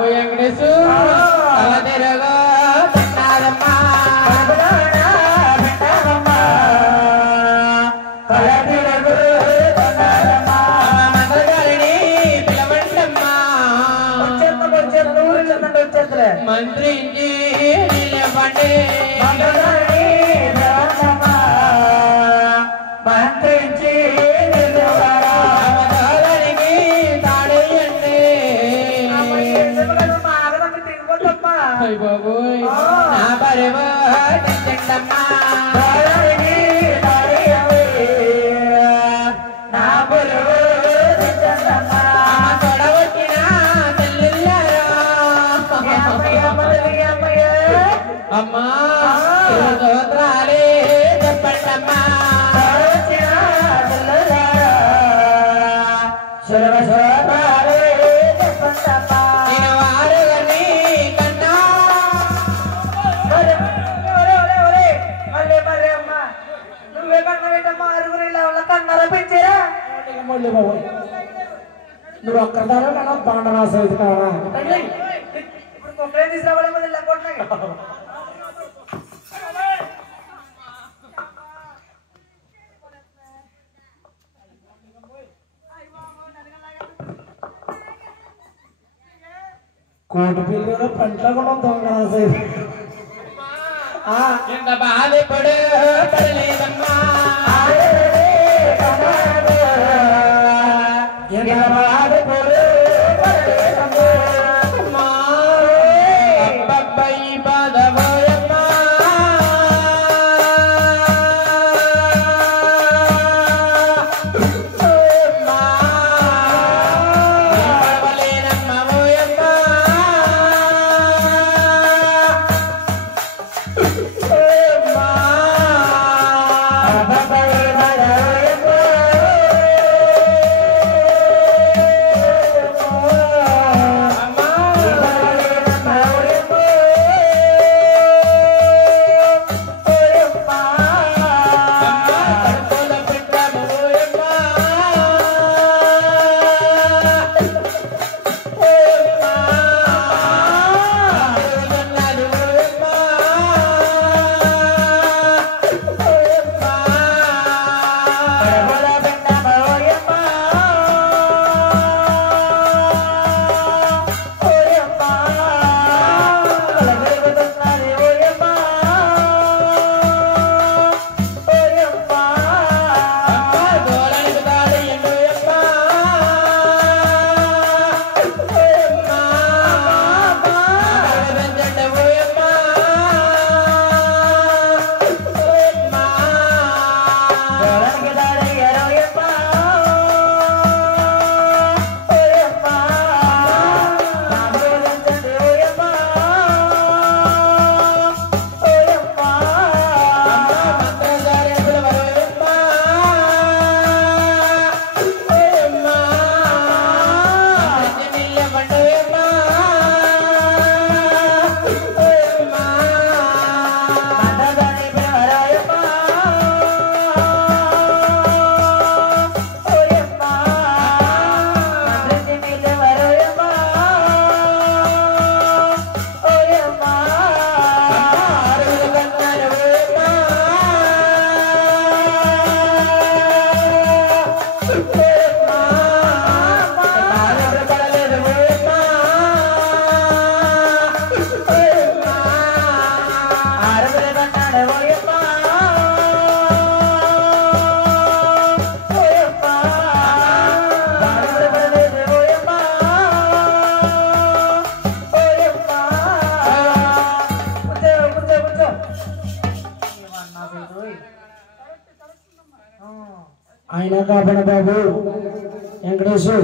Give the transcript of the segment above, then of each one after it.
వెంకటేశు అలా తిరగా మంత్రించి నిలబడే మంత్రించి నిలబడానికి తాడేయండి బాబోయ్ నా బరేవా చెట్టమ్మా నా బరువు అమ్మా స్తోత్రాలే చెప్పండమ్మా నేను వారుని కన్నా నువ్వే కన్నా అరుగురు ఇలా వాళ్ళ కన్నారా పెంచారా నువ్వు ఒక్కదారా కన్నా బాండరాసేది కావా ఇప్పుడు కొబ్బరి తీసుకురావాలి మరి ఇలా కొట్టినాయి కోటి పిల్లలు పంటలో కూడా దొంగరాసేది ఎంత బాధపడు పడలేదమ్మా అబ్బబ్బయి బాధపోయమ్మా పడవలేనమ్మ పోయమ్మా ఆయన కాబన బాబు వెంకటేశు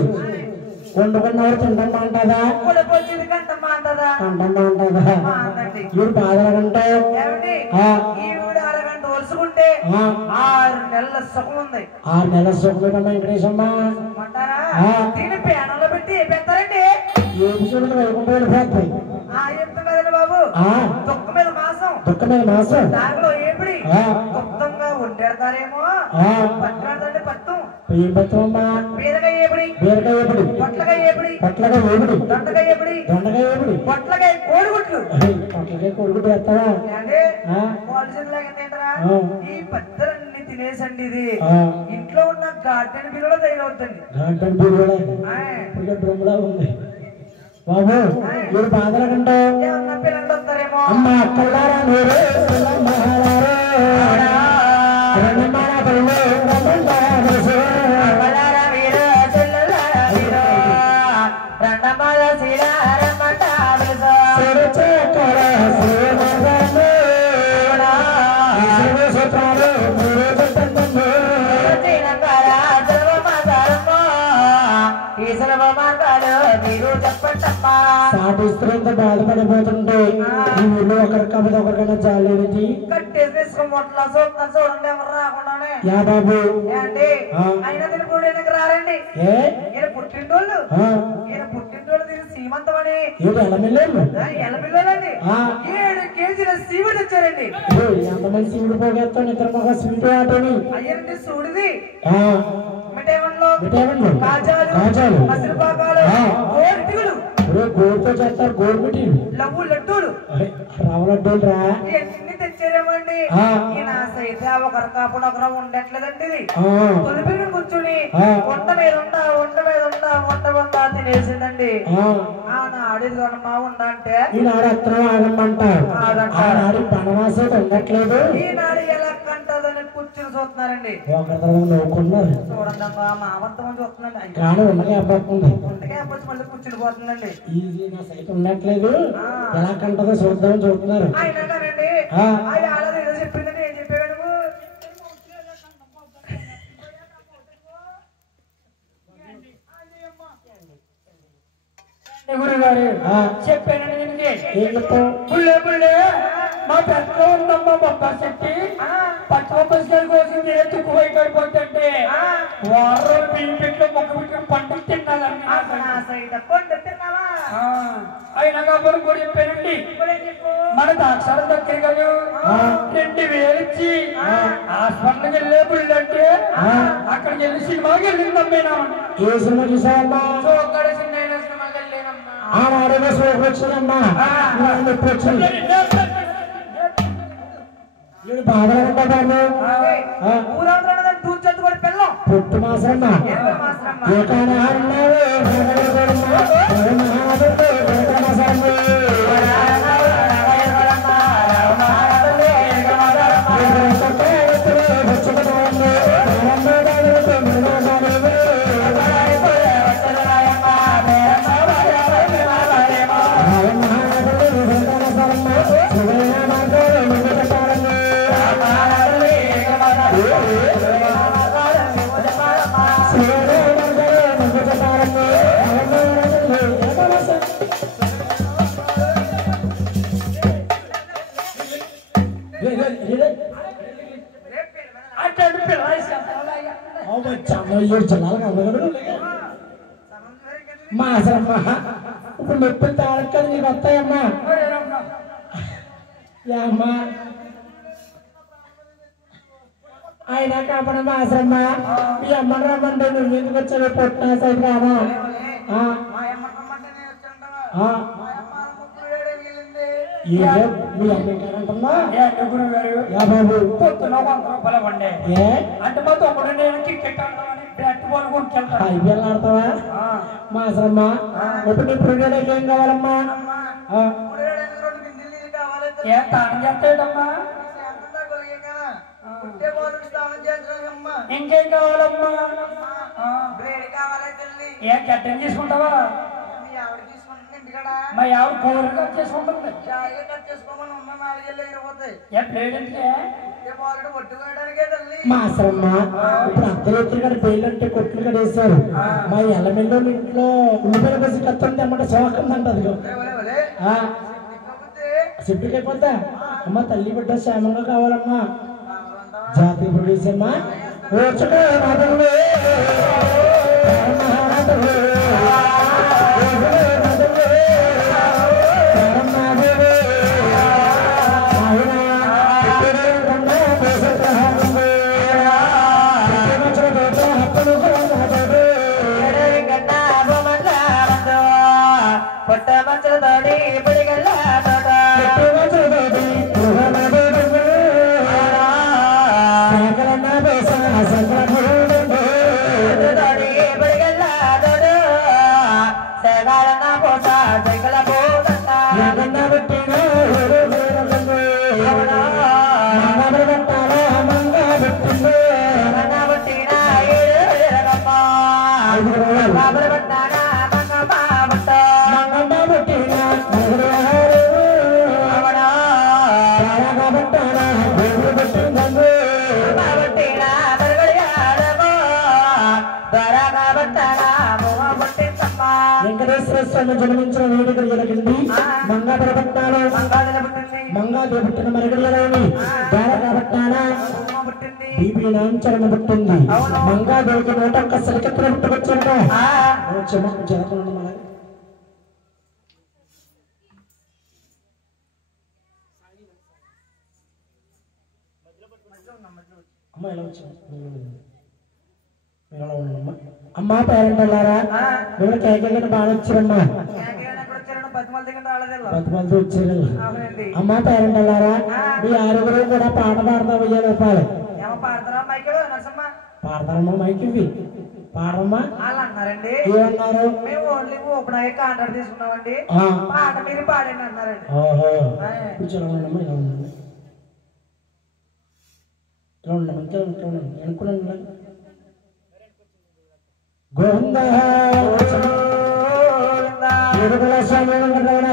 వండుకున్నవారు తింటమ్మా అంటదా కంటమ్మా అంటదా ఈవిడ బాధలకంటే ఈవిడ అరగంట వలుసుకుంటే 6 నెలల సుఖం ఉంది 6 నెలల సుఖమేటమ్మా వెంకటేశమ్మా దీని పేనలో పెట్టి పెడతారండి ఏది చూడదు వైకుంఠం వెళ్ళిపోతాయి బాబు దుఃఖ మీద మాసం దానిలో ఏపిడి గుప్తంగా ఉండేడతారేమో పట్టాడండి పట్టు బియ్యపత్రమ్మా బీరకాయ ఎప్పుడు బీరకాయ ఎప్పుడు పొట్లకాయ ఎప్పుడు పొట్లకాయ ఎప్పుడు దొండకాయ ఎప్పుడు దొండకాయ ఎప్పుడు పొట్లకాయ కోడిగుడ్లు పొట్లకాయ కొడుకు వేస్తావా అంటే పాలిసీలాగా తింటారా ఈ పద్ధతులన్నీ తినేసండి ఇది ఇంట్లో ఉన్న గార్డెన్ బిల్లులో తయారవుతుంది గార్డెన్ బీర్ కూడా ఇప్పుడు డ్రమ్లా ఉంది బాబు మీరు బాధల కంటే ఏమన్నా పిల్లలు వస్తారేమో అమ్మ అక్కలారా మీరు మహారారా సాటిస్తున్నంత బాధపడిపోతుంటే ఈ ఊళ్ళో ఒకరికి కాకపోతే ఒకరికైనా జాలేది చూడండి ఎవరు రాకుండానే యా బాబు ఏంటి అయినా తినకూడదు ఎందుకు రారండి ఏ ఈయన పుట్టినరోళ్ళు ఈయన పుట్టినరోళ్ళు దీని సీమంతమని ఏంటి ఎలమిల్లేళ్ళు ఎలపిల్లండి 7 కేజీల సీవుడు తెచ్చారండి ఎంతమంది శివుడు పోగేస్తాను ఇద్దరు మొక్క స్వీట్ ఆటని అయ్యండి సూడిది మిఠాయిలు కాజాలు మసిరిపాకాలు గోర్టిగులు గోరుతో చేస్తారు గోరుమిటీలు లవ్వు లడ్డూలు రవ్వ లడ్డూలు రా ఇవన్నీ తెచ్చారేమండి ఈయన సైతే ఒకరి కాపుడు ఒకరు ఉండట్లేదండి ఇది తొలిపి కూర్చుని వంట మీద ఉండా తినేసిందండి ఆనాడు మా ఉండ అంటే ఈనాడు అత్తనం ఆగమ్మంటారు ఆనాడు పనవాసే ఉండట్లేదు ఈనాడు ఎలా కంటదని కూర్చుని చూస్తున్నారండి ఒకరి నవ్వుకున్నారు చూడండి అమ్మా మా అబద్ధం చూస్తుందండి కానీ ఉండగా అబ్బతుంది ఉండగా అబ్బచ్చి మళ్ళీ కూర్చుని పోతుందండి ఈజీ నా సైతం ఉండట్లేదు ఎలా కంటదో చూద్దామని చూస్తున్నారు ఆయనండి ఆడది ఏదో చెప్పిందని ఏం చెప్పావు నువ్వు గురుగారు చెప్పానండి ఏం చెప్తావు పుల్లే మా పెద్దలో ఉందమ్మా బొబ్బా చెట్టి పచ్చబొబ్బస్కాయల కోసం ఎత్తుకు పోయిపోతుంటే వారం బియ్యం పెట్టి మొక్క పెట్టుకుని పంట తిన్నాలని అయినా కాబట్టి కూడా చెప్పానండి మన దాక్షాల దగ్గర కాదు 2000 ఇచ్చి హాస్పిటల్కి వెళ్ళే పుల్లంటే అక్కడికి వెళ్ళి సినిమాకి వెళ్ళిందమ్మేనా ఏ సినిమా చూసావమ్మా చూక్కడ చిన్న సినిమాకి వెళ్ళానమ్మా ఆడగా సోకు వచ్చిందమ్మా నొప్పి వచ్చింది బాధలు ఉంటాను పొట్టు మాసమ్మా మాసమ్మా ఇప్పుడు నొప్పులు తాళక్కలు నీకు వస్తాయమ్మా అమ్మా ఆయన కాపాడు మాసమ్మా మీ అమ్మని రమ్మంటే నువ్వు ఎందుకు వచ్చావు పొట్టిన సైడ్ రామా మీ అమ్మ అంటుందా బాబు పొద్దున 100 రూపాయలు పండే అంటే మా తమ్ముడు నేను క్రికెట్ బ్యాట్ బాల్ కొనుక్కెళ్తాను ఐపీఎల్ ఆడతావా మాసమ్మా ఇప్పుడు ఇప్పుడు ఏం కావాలమ్మా ఏ తాను చేస్తాడమ్మా ఇంకేం కావాలమ్మా ఏ గడ్డం తీసుకుంటావా మా ఆవిడ కూర కట్ చేసుకుంటుంది ఏ ప్లేట్ అంటే మాసమ్మా ఇప్పుడు అర్ధరాత్రి గారి పేర్లు అంటే కొట్లు కడేస్తారు మా ఎల్లమెల్లో ఇంట్లో ఉల్లిపాయల బస్సు కత్తుంది అన్నమాట శోకం అంటది చెట్టుకి అయిపోద్దా అమ్మ తల్లి బిడ్డ క్షేమంగా కావాలమ్మా జాతీయ ప్రొడ్యూసమ్మా హక్కులు ఐదుగురు రావాలి బాబులు పట్టానా మంగమ్మ పుట్ట మంగమ్మ పుట్టిన నలుగురు రావాలి అవడా తారగా పట్టానా దేవుడు పుట్టిందందు పుట్టిన మరుగడియాడమో త్వరగా పట్టానా మొమ్మ పుట్టిందమ్మా వెంకటేశ్వర స్వామి జన్మించిన వేడుకలు జరగండి మంగాపుర పట్టాలు మంగాదుల పుట్టింది మంగాదేవి పుట్టిన మరగడిలోని తారగా పట్టానా మొమ్మ పుట్టింది బీబీ నాంచరణ పుట్టింది మంగాదేవికి 101 సలికెత్తులు పుట్టుకొచ్చాక చెమకు జరగకుండా మన అమ్మ ఎలా వచ్చావు మీరు ఎలా ఉండమ్మా అమ్మ పేరెంటారా మీరు కేకలు బాగా వచ్చారమ్మా పతిమంది వచ్చారు అమ్మ పేరెంటారా మీ ఆరుగురు కూడా పాట పాడతా 1000 రూపాయలు పాడతారమ్మా మైక్ ఇవి పాడమ్మా వాళ్ళు అన్నారండి ఏమన్నారు మేము ఓన్లీ ఓపెన్ అయ్యి కాంట్రాక్ట్ తీసుకున్నామండి పాట మీరు పాడండి అన్నారండి ఓహో కూర్చోమ్మా ఇలా ఉండండి ఇలా ఉండండి ఇంకా ఇట్లా ఉండండి అనుకున్నాను గోవింద ఏడుగుల స్వామి వెంకటరమణ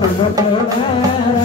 కుమకైనా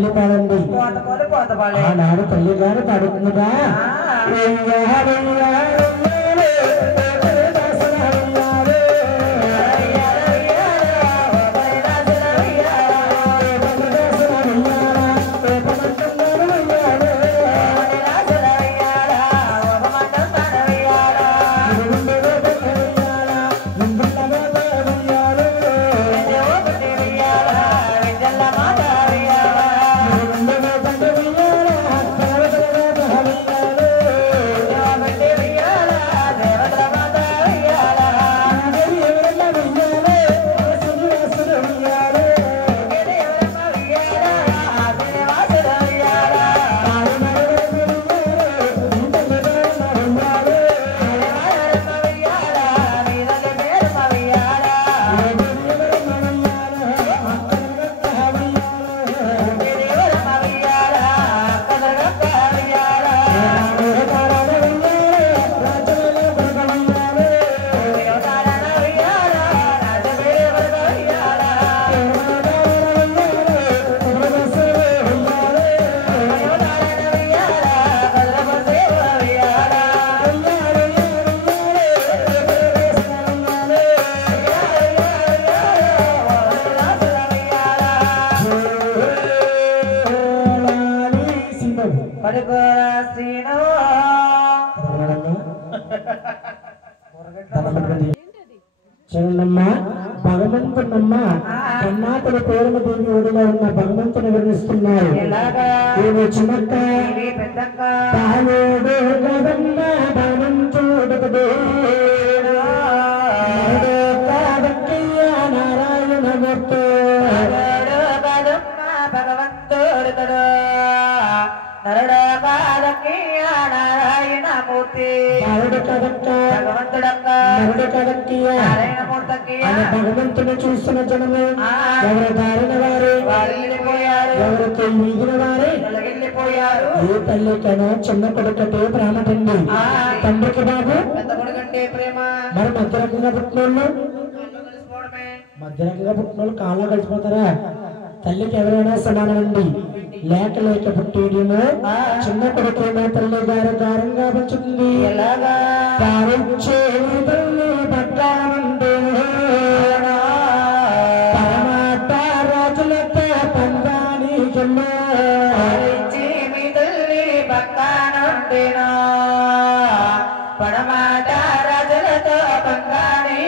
తల్లి పాడండి. పోతపోలు పోతపాలే ఆనాడు తల్లి గారు పాడుతుందిగా చూడమ్మా భగవంతునమ్మ కన్నాతుల పేరుమ దేవి ఒడిలో ఉన్న భగవంతుని వర్ణిస్తున్నారు. ఏమో చిన్నక్క తాళోడు కదమ్మ భగవంతుడు కాదక్కయ్య నారాయణ మూర్తి భగవంతుడు నరుడు కాదక్కయ్య నారాయణ మూర్తి భగవంతుని చూస్తున్న జనము ఎవరు దారిన వారు ఎవరు తెలియని వారే ఏ తల్లికైనా చిన్న కొడుకటే ప్రేమటండి తండ్రికి బాబు మరి మధ్య రకంగా పుట్టినోళ్ళు కాళ్ళ కలిసిపోతారా? తల్లికి ఎవరైనా సమానమండి. లేక లేక పుట్టేడేమో చిన్న కొడుకైనా తల్లి గారు దారంగా పెంచుతుంది. పరమాట రాజులతో పందాని పడమాట రాజులతో పందాని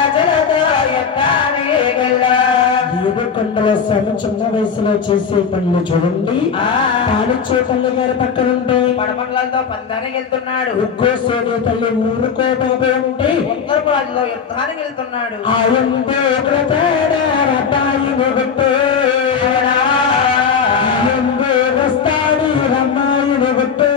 రాజులతో యుద్ధాన్ని కొండలో స్వామి చిన్న వయసులో చేసే పనులు చూడండి. పాలిచ్చే తల్లి గారి పక్కనుంటే పడమట్లతో పందానికి వెళ్తున్నాడు. ఉగ్గో సోని తల్లి ఊరుకో బాబు ఉంటే ఉత్తరపాడులో యుద్ధానికి వెళ్తున్నాడు. అబ్బాయి ఒకటే వస్తాడు అమ్మాయి ఒకటే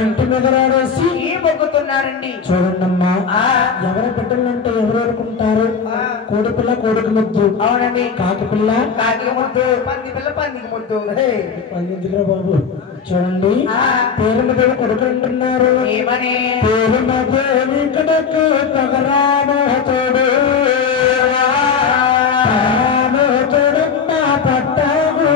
ఇంటి మీద రాడేసి మొక్కుతున్నారండి. చూడండమ్మా ఎవరి బిడ్డలంటే ఎవరు అనుకుంటారు? కోడి పిల్ల కోడికి ముద్దు. అవునండి. కాకి పిల్ల కాకి ముద్దు, పంది పిల్ల పందికి ముద్దు. పందిరా బాబు. చూడండి పేరు మీద కొడుకు అంటున్నారు. ఏమని పేరు ఇక్కడకు పగరాను తోడు పట్టాము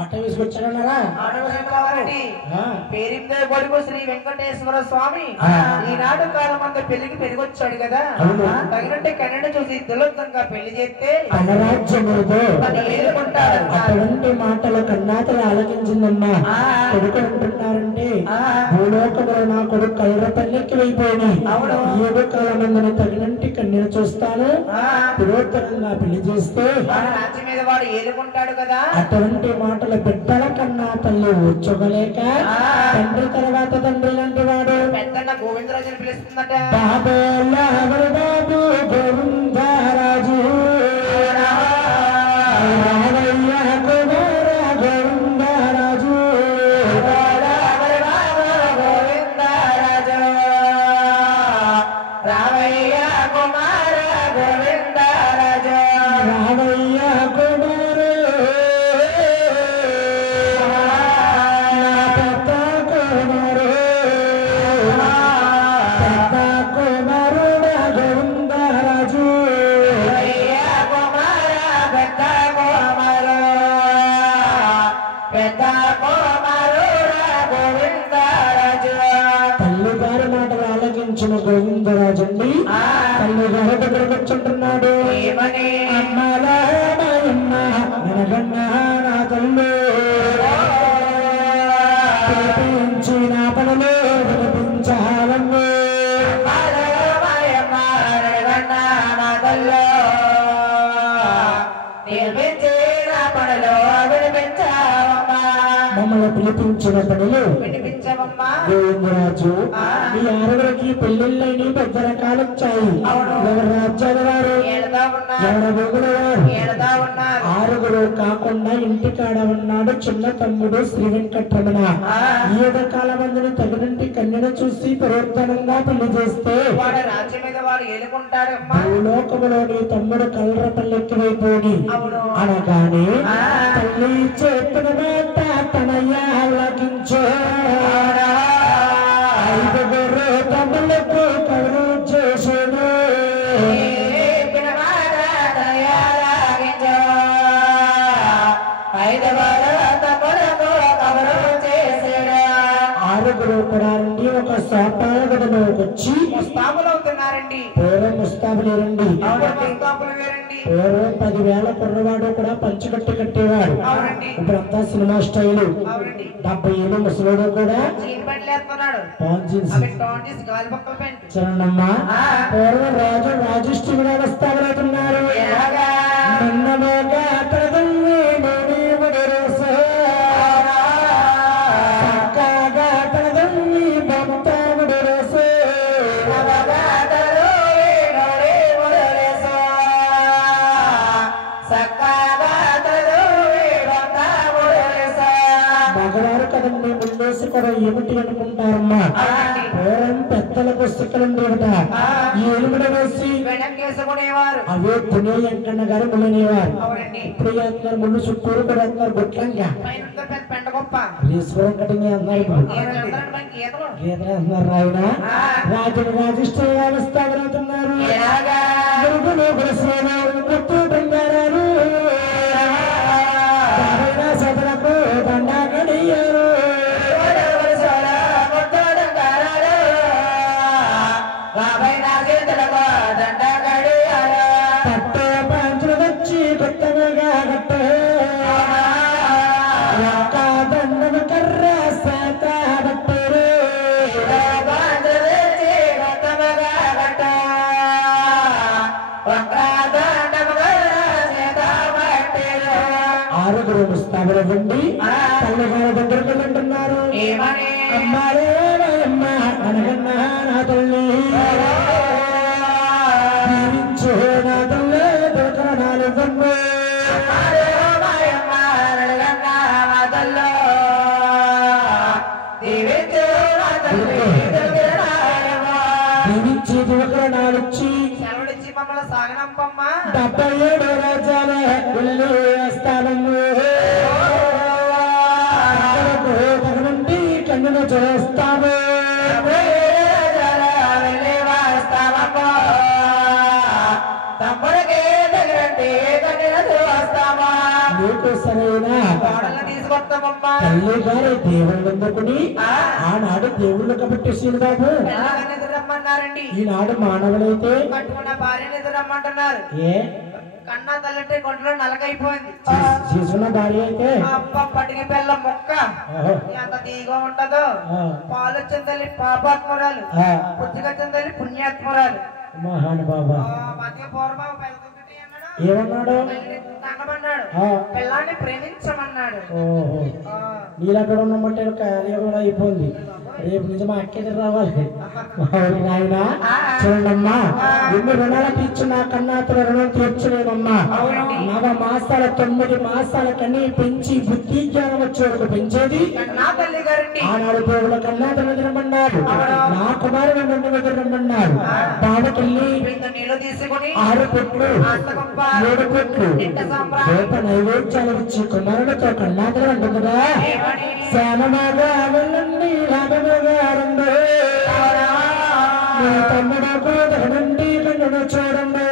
ఆట వేసుకొచ్చారన్నారా? పేరిందే కొడుకు శ్రీ వెంకటేశ్వర స్వామి ఈనాడు కాలం అంతా పెళ్లికి పెరిగొచ్చాడు కదా. తగినట్టే కన్నడ చూసి దులత్తంగా పెళ్లి చేస్తే అటువంటి మాటలు కన్నాతలు ఆలకించిందమ్మా. కొడుకు అంటున్నారంటే భూలోకంలో నా కొడుకు కైరపల్లికి వెళ్ళిపోయి ఏదో కాలం తగినంటి కన్నీరు చూస్తాను పురోత్తరంగా పెళ్లి చేస్తే రాజ్యం మీద వాడు ఏలుకుంటాడు కదా. అటువంటి మాటలు బిడ్డల కన్నా తల్లి ఉచ్చగలేక తండ్రి తర్వాత తండ్రి లాంటి వాడు పెద్దన్న గోవిందరాజుని పిలుస్తుందట. బాబు ఎవరు బాబు గోవిందరాజు రామయ్య కుమార గోవిందరాజు గోవిందరాజు రామయ్య కుమార గోవిందరాజు రామయ్య కుమారు పెద్ద కుమారు పెద్ద కుమారుడ గోవిందరాజు రామయ్య కుమార పెద్ద కుమారు పెద్ద కుమారుడ గోవిందరాజు. తల్లి గారి మాటలు ఆలకించిన గోవిందరాజు అండి తల్లి గారి దగ్గర కూర్చుంటున్నాడు. ఏమని అమ్మలా మాయమ్మ ననగన్న నా తల్లి పిలిపించిన పనులు వినిపించాలమ్మ మమ్మల్ని పిలిపించిన పనులు గోవిందరాజు ఈ ఆరుగురికి పెళ్లిళ్ళని పెద్ద రకాలు వచ్చాయి. ఎవరి రాజ్యాల వారు ఎవరి బొగుల వారు ఆరుగురు కాకుండా ఇంటికాడ ఉన్నాడు చిన్న తమ్ముడు శ్రీ వెంకటరమణ. 7 కాల మందిని తగినంటి కన్యను చూసి ప్రవర్తనంగా పెళ్లి చేస్తే వాడు రాజ్యం మీద వాడు ఏలుకుంటాడు. భూలోకములోని తమ్ముడు కలరపల్లెక్కివైపోయి అనగానే తల్లి చెప్పిన మాట తనయ్య ఆలకించో 5 తమ్ములకు కలుగు చేసాడు. ఆరుగురు కూడా రండి ఒక సోపాల గదిలోకి వచ్చి ముస్తాబులు అవుతున్నారండి. పూర్వం ముస్తాబులేరండి. ముస్తాబులు వేరండి. పూర్వం 10,000 కుర్రవాడు కూడా పంచకట్టు కట్టేవాడు. అవునండి. ఇప్పుడంతా సినిమా స్టైలు. అవునండి. 70 ఏళ్ళు ముసలోడు కూడా జీన్ బండ్లు వేస్తున్నాడు. Pan jeans. అవి టాన్ జీన్స్ గాలి పక్కల పెంట్. చూడండమ్మ పూర్వం రాజు రాజుష్ఠిగా వస్తాబడుతున్నారు. ఎలాగా? నిన్నమోగా ప్రజల్ని నూనెముడి రోసే. చక్కగా ప్రజల్ని బొమ్మముడి రోసే. మగవారు కదండి ముందేసి కూడా ఏమిటి అనుకుంటారమ్మా. పూర్వం పెద్దల పుస్తకాలు ఉండేవిట. ఈ ఎలుముడ వేసి వెనకేసుకునేవారు. అవే పునే వెంకన్న గారు ముళ్ళనేవారు. అవునండి. ఇప్పుడు వేస్తున్నారు ముళ్ళు చుట్టూరు కూడా వేస్తున్నారు గుట్లంగా. పైన పెద్ద పెంట గొప్ప ఈశ్వరం కటింగ్ అన్నారు. ఇప్పుడు గీతలు గీతలు అంటున్నారు ఆయన రాజుని రాజిష్ఠ వస్తాబడుతున్నారు. గురుగులు గురుశ్రేణులు గుర్తు బంగారాలు సదలకు దండ గడియారు. పట్టు పంచులు వచ్చి కొత్తగా కట్టే ఒక్క దండము కర్ర సేత బట్టరు. ఆరుగురు ముస్తాబులండి తల్లి గారి దగ్గరకు వెళ్తున్నారు. అమ్మారే అమ్మ అనగన్నా నా తల్లి దీవించు నా తల్లి దొరకనాలు ఇవ్వండి. దీవించి దొరకనాలిచ్చి సెలవుడిచ్చి మమ్మల్ని సాగనంపమ్మా. 77 రాజ్యాల గుళ్ళు వేస్తానము. తగనంటి కన్నును చూస్తాము. నీకు సరైన తీసుకొస్తామమ్మా. తల్లి గారు దేవుళ్ళు అందుకుని ఆనాడు దేవుళ్ళు కాబట్టి శ్రీబాబు రమ్మన్నారండి. ఈనాడు మానవులైతే కట్టుకున్న భార్యని ఎదురు రమ్మంటున్నారు. ఏ కన్నా తల్లింటే కొండలో నలకైపోయింది. చేసుకున్న భార్య అయితే అబ్బ పటికి బెల్లం మొక్క ఎంత తీగా ఉంటదో. పాలు వచ్చిన తల్లి పాపాత్మురాలు, బుద్ధికి వచ్చిన తల్లి పుణ్యాత్మురాలు. మహానుభావ మధ్య పూర్వం పెద్దకుంటే అన్నాడు ఏమన్నాడు? తంగమన్నాడు, పిల్లాన్ని ప్రేమించమన్నాడు. ఓహో, నీలాక్కడ ఉన్నమంటే కూడా అయిపోయింది. రేపు నిజమా అక్కేది రావాలి. నాయన చూడమ్మా, ఎన్ని రుణాలు తీర్చు నా కన్నాతల రుణం తీర్చలేనమ్మా. 9 మాసాల 9 మాసాల కన్నీ పెంచి బుద్ధి జ్ఞానం వచ్చేవాడు పెంచేది ఆనాడు దేవుల కన్నాతను ఎదురమన్నాడు. నా కుమారుడు నన్ను ఎదురమన్నాడు. బావకెళ్ళి 6 పెట్లు 7 పెట్లు రేప నైవేద్యాలు ఇచ్చి కుమారుడితో కన్నాతలు అంటుందిగా, శ్యామమాగా వెళ్ళండి లాభముగా రండి, మీ తమ్ముడు కూతురుండి కన్నును చూడండి.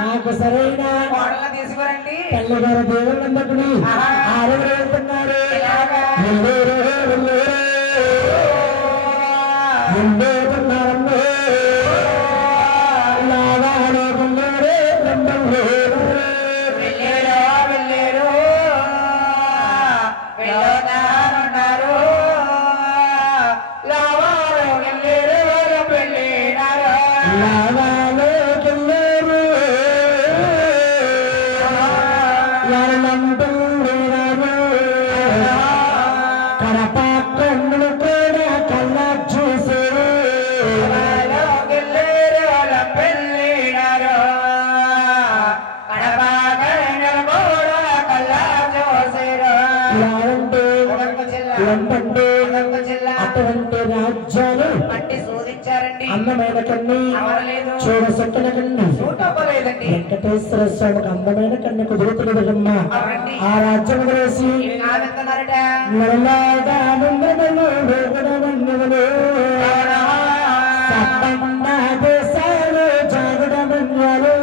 నాకు సరైన తీసుకురండి తల్లిగారు దేవుళ్ళందరినీ 6 వెళ్తున్నారు. అటువంటి రాజ్యాలు అందమైన కన్ను చూడ సొక్కల కన్ను వెంకటేశ్వర స్వామికి అందమైన కన్ను కుదురుతున్నదమ్మా. ఆ రాజ్యం వేసి దేశాలు జాగడమన్యాలు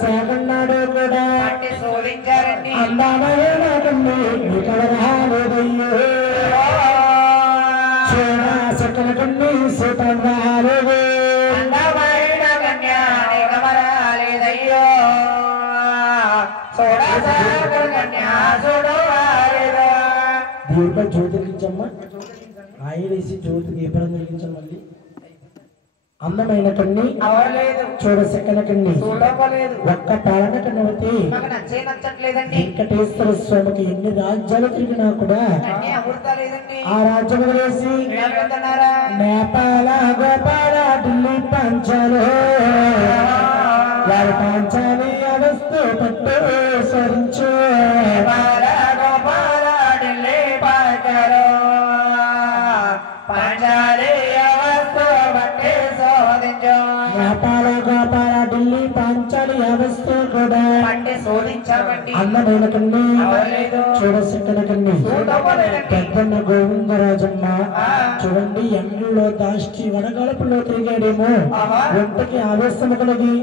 సాగన్నాడు కూడా అందమైన కన్ను రాలేదయ్యో, చూడ సకల కన్ను సుతం రాలేదు. దీర్ఘ జ్యోతిర్గించమ్మా, ఆయిలేసి జ్యోతికి ఎప్పుడు వెలిగించం. మళ్ళీ అందమైన కన్ని చూడ సకల కన్ని ఒక్క పాలన కన్నవతి వెంకటేశ్వర స్వామికి ఎన్ని రాజ్యాలు తిరిగినా కూడా ఆ రాజ్యం వేసి నేపాల గోపాల ఢిల్లీ పంచాలు వారి పాంచాలి అవస్థ పట్టు సరించు నేపాల గోపాల ఢిల్లీ పాంచాలి అవస్థ కూడా అందమైన కన్ని చూడ సకల కన్ని పెద్దన్న గోవిందరాజమ్మ చూడండి, ఎండలో దాష్టి వడగలుపులో తిరిగాడేమో ఒంటికి ఆవేశము కలిగి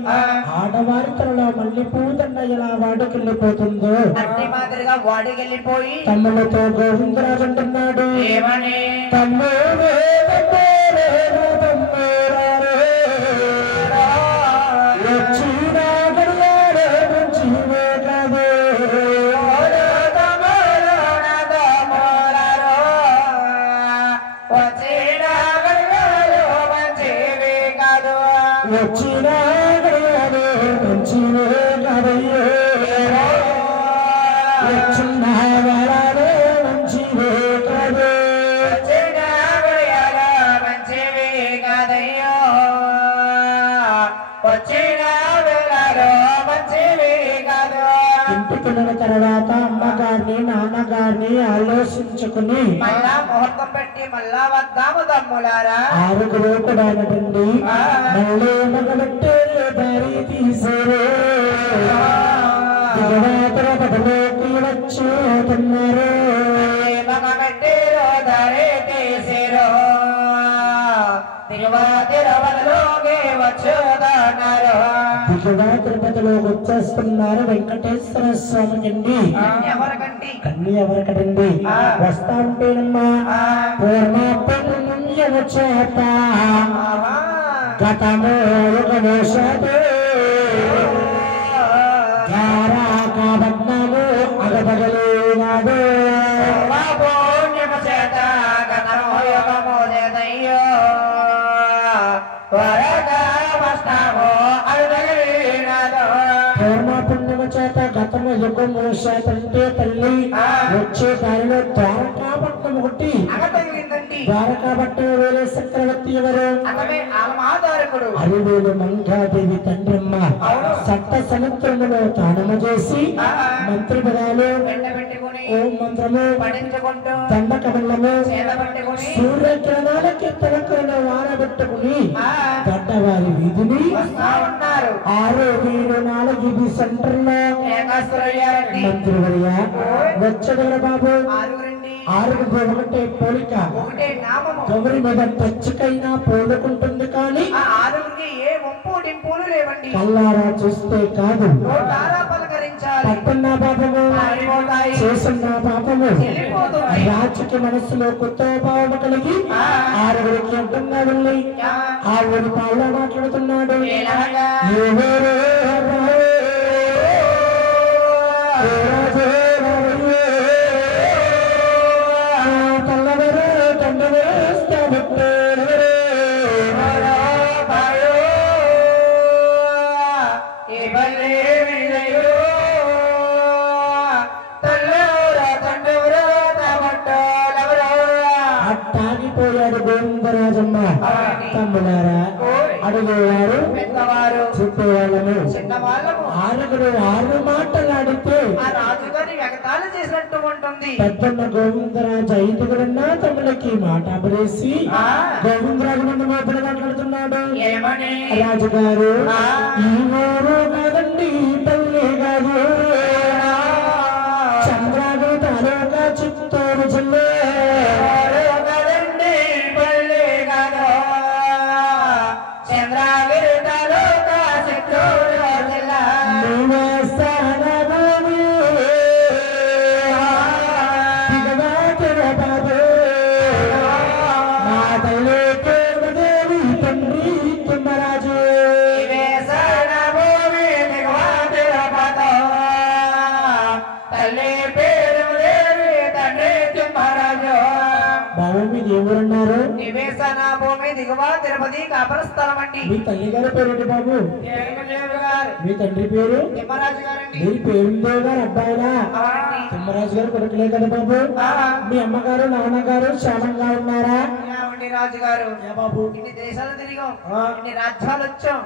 ఆడవారి తలలో మళ్ళీ పూతండ ఎలా వాడుకెళ్ళిపోతుందో తమ్ములతో గోవిందరాజు అంటున్నాడు, తమ్ముడు వచ్చినా మంచివే కదయ్యో, వచ్చిన వేళలో మంచివే కదే, ఇంటికి వెళ్ళిన తర్వాత అమ్మగారిని నాన్నగారిని ఆలోచించుకుని ముహూర్తం పెట్టి మళ్ళా వద్దాము తమ్ములారా 6 కూడా అనటండి. మళ్ళీ మగబట్టే దారి తీసారు, పదలోకి వచ్చుతున్నారు. మగబట్టేరో దారి తీసారు, తిరుపతిలోకి వచ్చుతున్నారు. తిరుపతిలోకి వచ్చేస్తున్నారు వెంకటేశ్వర స్వామి కండి. కన్ను ఎవరికటండి? వస్తా ఉంటేనమ్మా పూర్ణ చేత గతము ఒక ఆనాడు మోసాతంటే తల్లి వచ్చే దారిలో ద్వారకాపట్నం ఒకటి ద్వారకాపట్నం వేరే చక్రవర్తి ఎవరు అరివేలు మంగాదేవి తండ్రమ్మ సప్త సముద్రములో తానము చేసి మంత్రి పదాలు ఓం మంత్రము దండకమల్లము సూర్యకిరణాలకి తలకరణ వారబెట్టుకుని గడ్డవారి వీధిని 6, 7, 4 ఇది సెంటర్ లో మంత్రి వర్య వచ్చగల బాబు 6 ఒకటే పోలిక ఎవరి మీద టచ్కైనా పోలుకుంటుంది కానీ కల్లారా చూస్తే కాదు పట్టున్న పాపము చేస్తున్న పాపము రాజుకి మనసులో కొత్త భావము కలిగి 6 అంటున్నా వెళ్ళి ఆ ఊరి పాళ్ళ మాట్లాడుతున్నాడు అట్టాగిపోయాడు గోవిందరాజమ్మ తమ్ములారా అడిగేవారు చెప్పేవాళ్ళము 6 మాటలాడితే పెద్దన్న గోవిందరాజు 5 తమ్ములకి మాట పడేసి గోవిందరాజు ముందు మాటలు మాట్లాడుతున్నాడు రాజుగారు ఈ ఊరు కాదండి తల్లి కాదు చంద్రాడు తాలూకా చిత్తూరు జిల్లా తిరుపతి కాపుర స్థలం అండి. మీ తల్లి గారి పేరు బాబు? మీ తండ్రి పేరు? తిమ్మరాజు గారండి. మీ పేరుదేవ్ గారు అబ్బాయిలా? తిమ్మరాజు గారు కొడుకులే కదా బాబు? మీ అమ్మగారు నాన్నగారు క్షేమంగా ఉన్నారా? రాజు గారు బాబు ఇన్ని దేశాలు తిరిగాం, ఇన్ని రాజ్యాలు వచ్చాం,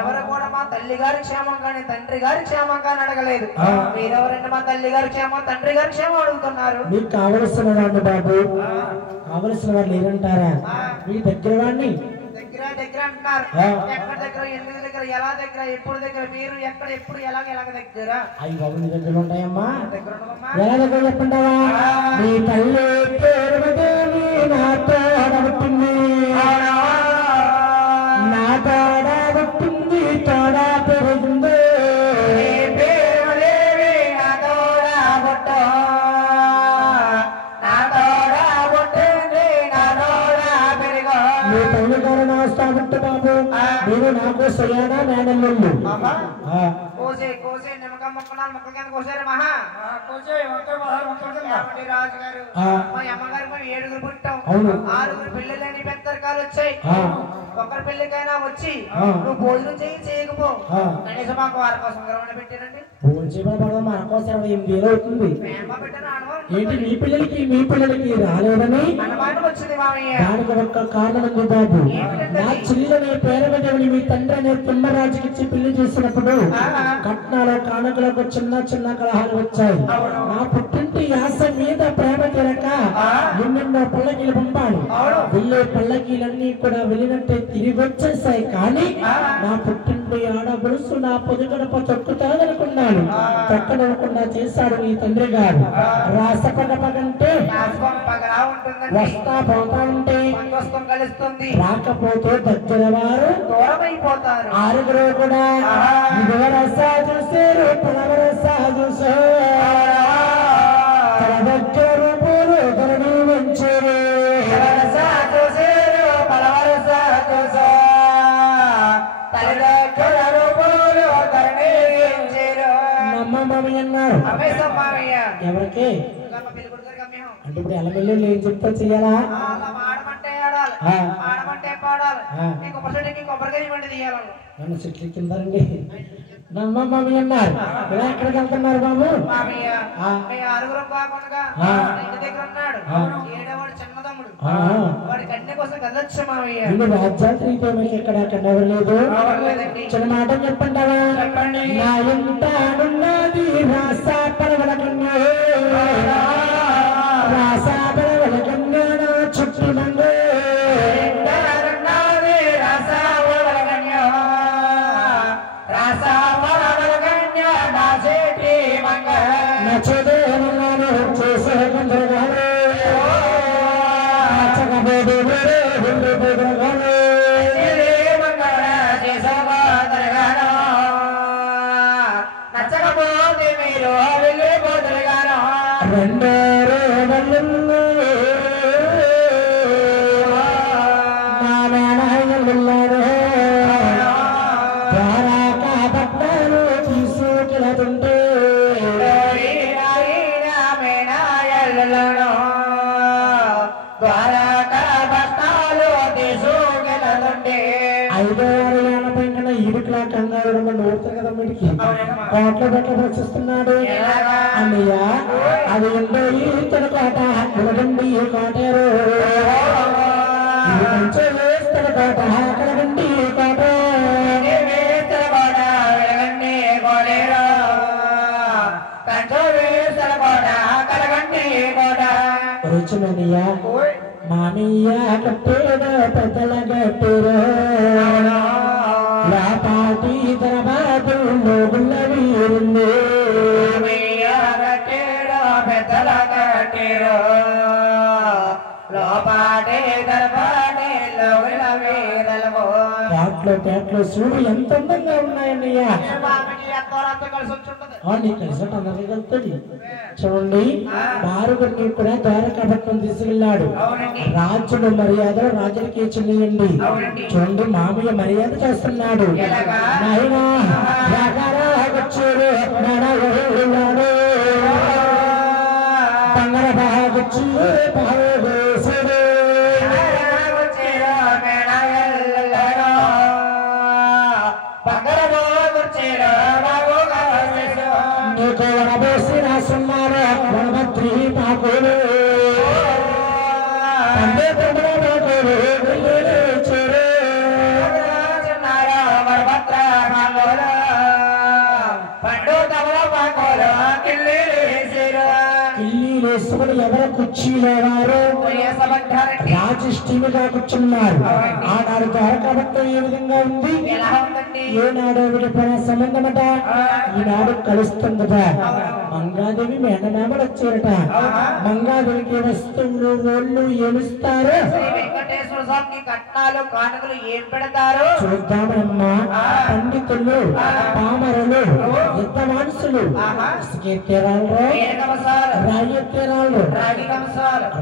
ఎవరు కూడా మా తల్లి గారి క్షేమం కానీ తండ్రి గారి క్షేమం కానీ అడగలేదు. మీరెవరండి మా తల్లి గారి క్షేమం తండ్రి గారి క్షేమం అడుగుతున్నారు? మీకు కావలసిన వాడిని బాబు, కావలసిన వాళ్ళు ఏమంటారా? మీ దగ్గర వాడిని దగ్గర అంటున్నారు. ఎక్కడ దగ్గర, ఎందుకు దగ్గర, ఎలా దగ్గర, ఎప్పుడు దగ్గర, మీరు ఎక్కడ, ఎప్పుడు, ఎలాగ దగ్గర? అయ్యి బాబు మీ దగ్గర ఉంటాయమ్మా. ఎలా దగ్గర చెప్పంటావా? మీ తల్లి పేరుదేవి నాతో అడగట్టింది, నా తోడ పుట్టింది, తోడ పెరుగుంది. మీ తల్లి గారు నా వస్తాబట్టు బాబు, మీరు నాకు సయానా మేనల్లు. అవును, 6 పిల్లలని పెద్దరకాలు వచ్చాయి. ఒకరి పెళ్లికైనా వచ్చి నువ్వు భోజనం చేయకపో, కనీసం మాకు వారి కోసం పెట్టారండి. మన కోసం 8,000 అవుతుంది. ఏంటి మీ పిల్లలకి రాలేదని దానికి ఒక్క కారణం ఉంది బాబు. నా చిల్లని పేరవదేవుని మీ తండ్రి అనే తిమ్మరాజుకి ఇచ్చి పెళ్లి చేసినప్పుడు కట్నాల కానుకలకు చిన్న కలహాలు వచ్చాయి. నా పుట్టింటి యాస మీద ప్రేమ తీరక ఎన్నెన్నో పల్లకీలు పంపాను. వెళ్ళే పల్లకీలన్నీ కూడా వెళ్ళినట్టే తిరిగి వచ్చేసాయి. కానీ నా పుట్టింటి ఆడబడుసు నా పొదుగడప తొక్కుతాదనుకున్నాను, తొక్కనవ్వకుండా చేశాడు నీ తండ్రి గారు. రాసపగపగంటే వస్తా పోతా ఉంటే రాకపోతే దగ్గర వారు దూరమైపోతారు. 6 కూడా ఇదివరసా చూసారు, పలవరసా చూసారు, దగ్గర పూలు ధరణి వంచారు. ఎవరికి అంటే ఇప్పుడు ఎలమెల్లి ఏం చెప్తా చెయ్యాలా? కొబ్బరికాయ తీయాలి. నన్ను చెట్లు కిందండి నమ్మ మమ్మీ అన్నారు. ఇలా ఎక్కడికి వెళ్తున్నారు బాబు? మామయ్య ఆ. మీ ఆరుగురం కాకుండా ఆ. ఇంటి దగ్గర ఉన్నాడు ఆ. ఏడవాడు చిన్న తమ్ముడు ఆ. వాడి కన్య కోసం కదలొచ్చు మామయ్య. ఇన్ని రాజ్యాలు తిరిగితే మీకు ఎక్కడ ఎవరు లేదు. అవ్వలేదండి. చిన్న మాట చెప్పంటావా? చెప్పండి. నా ఇంట ఉన్నది రాసా పరవల కన్య, రాసా పరవల కన్య నా చుట్టూ నందు నచ్చదేమన్నాను చేసే గందరగానే నచ్చకపోతే వేరే వెళ్ళి బెదరగానే నచ్చకపోతే మీరు వెళ్ళిపోతులుగాను రెండో రోజులు నా నాయన వెళ్ళారు. ద్వారకా పట్నాలు తీసుకెళుతుంటే ఐదో పైన ఈడుకులా కంగారు నోడుతారు కదా మీడికి కోట్ల బెట్ల రక్షిస్తున్నాడు. అన్నయ్య అది ఉండో ఈతన కోట కలగండి కోటేరు వేస్తన కోట కలగండి కోట రుచిమనియ మామయ్య కట్టేడ పెద్దల గట్టేరు పాటి తర్వాత లోగుల వీరుంది పెద్దల కట్టేరు లోపాటే దర్బాటే లోగుల వీరలకు పేట్లో చూడు ఎంత అందంగా ఉన్నాయన్నయ్య. కలిసి వచ్చుంటది. నీకు కలిసి అందరికీ కలుగుతుంది. చూడండి బారుగురిని కూడా ద్వారకాపట్నం తీసుకెళ్ళాడు. రాజుడు మర్యాదలు రాజులకి చిన్నయండి. చూడండి మామయ్య మర్యాద చేస్తున్నాడు. నాయనా రాగారాగొచ్చాడు నడవన్నాడు బంగార బాగొచ్చు బాగోసాడు నీకు వనబోసి రాసున్నారు వనభద్రి పాకులు పండే పండుగ పాకులు చూడు కిల్లీలేసుకుని ఎవరు కుర్చీలేవారు రాజుష్టిగా కూర్చున్నారు. ఆనాడు ద్వారకాపట్నం ఏ విధంగా ఉంది? ఏనాడు విడిపోయిన సంబంధమట ఈనాడు కలుస్తుందట. మంగాదేవి మేనమామలు వచ్చారట. మంగాదేవికి వస్తువులు ఓళ్ళు ఏమిస్తారు? వెంకటేశ్వర స్వామికి కట్నాలు కానుకలు ఏం పెడతారు? చూద్దామమ్మా. పండితులు పామరులు యుద్ధ మనుషులు తీరాలు రాయి తీరాలు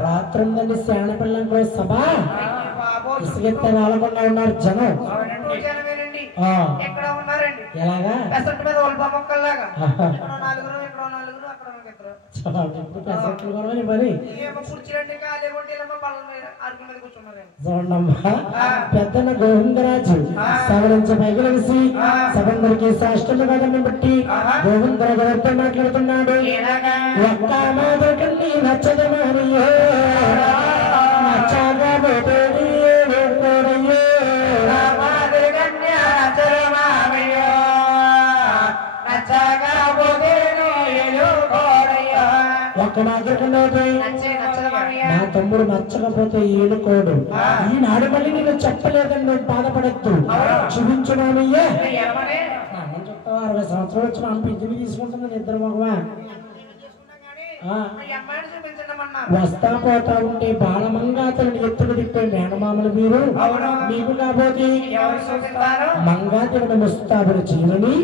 రాత్రుందండి శానపిల్లంలో సభ ఇసుకెత్తే రాలకుండా ఉన్నారు జనం. ఎక్కడ ఉన్నారండి? ఎలాగా పెసట్టు మీద ఒల్ప మొక్కల్లాగా నలుగురు ఇక్కడ నలుగురు అక్కడ పెసట్లు కొనమని మరి కూర్చుంటే కాలే కొట్టేలమ్మ పళ్ళ మీద అరుగు మీద కూర్చున్నారు. చూడమ్మా పెద్దన్న గోవిందరాజు సవరించి పైకి సభందరికి సాష్టమి బట్టి గోవిందరాజు గారితో మాట్లాడుతున్నాడు. ఒక్క మాదకండి నచ్చదమారియో నచ్చగా ఒక్క మాదకండి నా తమ్ముడు నచ్చకపోతే ఏడుకోడు. ఈనాడు మళ్ళీ నేను చెప్పలేదని నువ్వు బాధపడద్దు. చూపించున్నానయ్యా 60 సంవత్సరాలు వచ్చి మనం పిచ్చిని తీసుకుంటున్నాను ఇద్దరు మగవా. వస్తా పోతా ఉంటే బాలమంగా అతని ఎత్తుకు తిప్పే మేనమామలు మీరు. మీకు కాబోతే మంగాదేవిని ముస్తాబులు చేయమని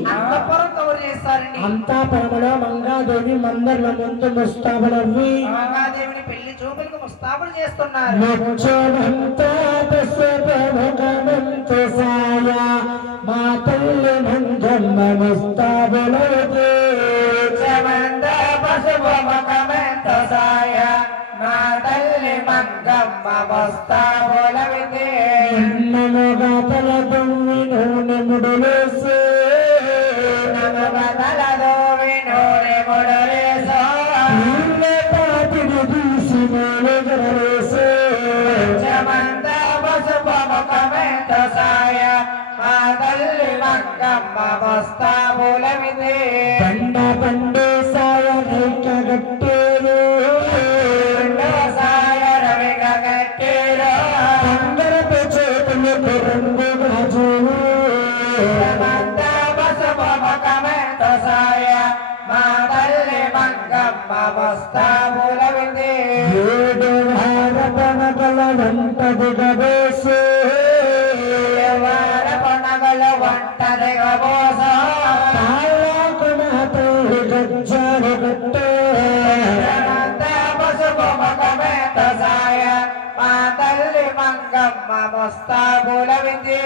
అంతా పరమలో మంగాదేవి మందర్ల ముందు ముస్తాబులవి పెళ్లి చూపులకు ముస్తాబులు చేస్తున్నారు. మా తల్లి మంగమ్మ ముస్తాబులవుతే మా తల్లి మంగమ్మ ముస్తాబులవితే నమ్మగా తల దొమ్మి నూనె ముడులేసే మస్తాబులమిదే బండ బండే సాయ రేఖ గట్టేరు సాయ రవిక గట్టేరు బంగారపు చేతులు రంగు గాజులు మంద పసుపమకమెంత సాయ మా తల్లి మంగమ్మ మస్తాబులమిదే ఏడు వార పనగల వంటది గబేసు వార పండగల వంట దిగబోస గజ్జాలు గట్టే పసుపమకమెంత సాయ మా తల్లి మంగమ్మ మస్తాబులమిదే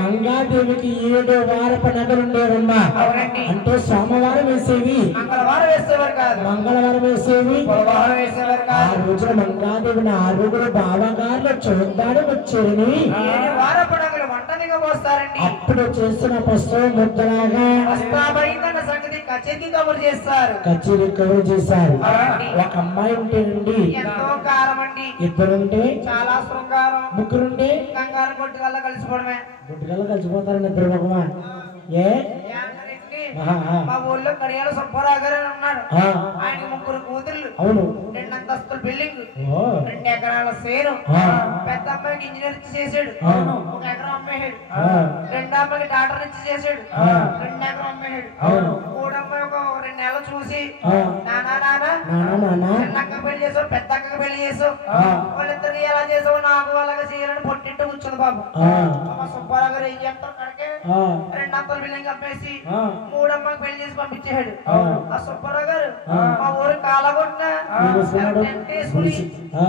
మంగాదేవికి 7 వారపు నగలుండేవమ్మా. అవునండి. అంటే సోమవారం వేసేవి, మంగళవారం వేసేవారు కాదు, మంగళవారం వేసేవి. బుధవారం వేసేవారు ఆ కాదు. రోజున మంగాదేవిని 6 బావగారులు చూడ్డానికి వచ్చారని 7 వార పండుగలు వంట దిగబోస్తారండి. అప్పుడు చేసిన పశువు ముద్దలాగా వస్తాబడిందన్న సంగతి కచేరీ కబురు చేస్తారు. కచేరీ కవర్ చేశారు. అవునండి. ఒక అమ్మాయి ఉంటేనండి, ఎంతో కారం అండి, ఇద్దరుంటే, చాలా శృంగారం, ముగ్గురుంటే కంగారు కొట్టి వల్ల కలిసిపోవడమే. గుడ్డగల కలిసిపోతారండి ఇద్దరు ముఖమా. ఏ ఏంటండి? ఆహా. మా ఊళ్ళో కడియాల సుబ్బారావు గారు అని ఉన్నాడు. ఆ. ఆయనకి 3 కూతుర్లు, అవును. 2 అంతస్తుల బిల్డింగ్, ఓ. 2 ఎకరాల సేను. ఆ. పెద్ద అమ్మాయికి ఇంజనీర్ ఇచ్చి చేసాడు, ఆ. 1 ఎకరం అమ్మేసాడు. ఆ. 2 అమ్మాయికి డాక్టర్ ఇచ్చి చేసాడు, ఆ. 2 ఎకరం అమ్మేసాడు. అవును. 3 అమ్మాయి ఒక 2 నెలలు చూసి ఆ. నానా నాన్న చిన్న అక్క పెళ్లి చేసావు, పెద్ద అక్కకి పెళ్లి చేసావు, ఆ. వాళ్ళిద్దరు ఎలా చేసావు, నాకు అలాగే చేయాలని పొట్టింటూ కూర్చుంది బాబు. ఆ. మా సుబ్బారావు గారు ఏం చేస్తారు కనుకే ఆ. 2 అంతల బిల్డింగ్ అమ్మేసి ఆ. 3 అమ్మాయికి పెళ్లి చేసి పంపించాడు. ఆ. ఆ సుబ్బారావు గారు ఆ. మా ఊరు కాలగొట్టిన గుడిసెలో టెంట్ వేసుకుని ఆ.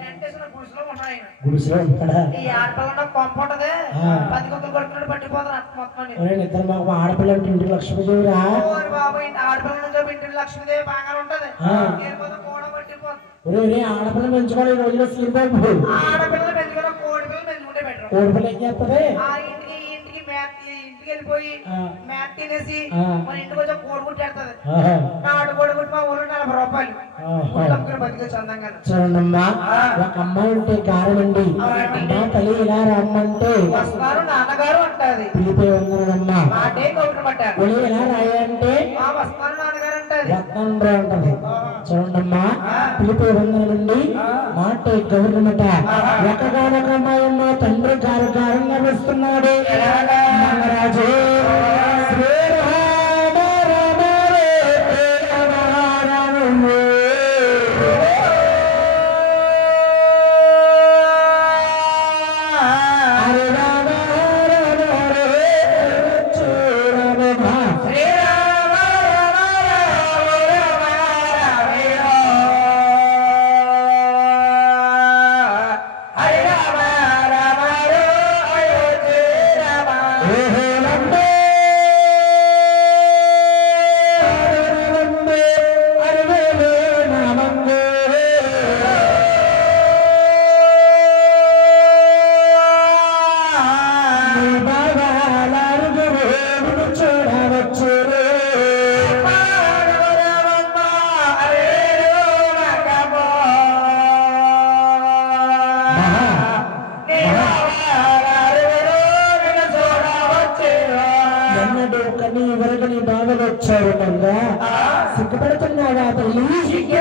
టెంట్ వేసుకున్న గుడిసెలో ఉన్నాడు ఆయన. గుడిసెలో ఉంటాడా? ఈ ఆడపిల్ల కొంప ఉంటది, ఆ. 10 కుక్కలు కొడుకున్నాడు పట్టిపోతారు అత్త మొత్తం అని. ఒరే నిద్ర మాకు ఆడపిల్ల అంటే ఇంటికి లక్ష్మీదేవిరా. ఓరి బాబు ఇంటి ఆడపిల్ల నుంచో ఇంటి లక్ష్మీదేవి బాగా ఉంటది, ఆ. లేకపోతే కూడా పట్టిపోతుంది. ఒరే ఆడపిల్ల పెంచుకోవాలి ఈ రోజులో సీరిబాబు. ఆడపిల్లలు పెంచుకున్న కోడి పిల్లలు పెంచుకుంటే బెటర్. కోడిపిల్ల ఏం చేస్తుంది? ఆ ఇంటికి ఇంటికి వెళ్ళిపోయి ఆ. మ్యాట్ తినేసి ఆ. మన ఇంటికి వచ్చి కోడి గుట్టేస్తుంది. ఆహా. నాడు కోడి గుట్టి మా ఊళ్ళో 40 రూపాయలు ఆహా. గుడ్లమ్మకి బతికే చందంగా. చూడమ్మా, ఒక అమ్మాయి ఉంటే కారణండి మా తల్లి ఇలా రమ్మంటే వస్తారు నాన్నగారు అంటది, పిలిపే ఉందనమ్మా. మాటే కౌటర్ పట్టారు. ఒలి ఎలా రాయంటే మా వస్తారు నాన్నగారు అంటది. రత్నంలో ఉంటది. చూడమ్మా, పిలిపే ఉందనండి మాట గౌరవమట. ఒకగానొక అమ్మాయి అమ్మ తండ్రి గారు గారంగా వేస్తున్నాడు. మహారాజు వచ్చారు. సిగ్గుపడుతున్నావా తల్లి? సిగ్గే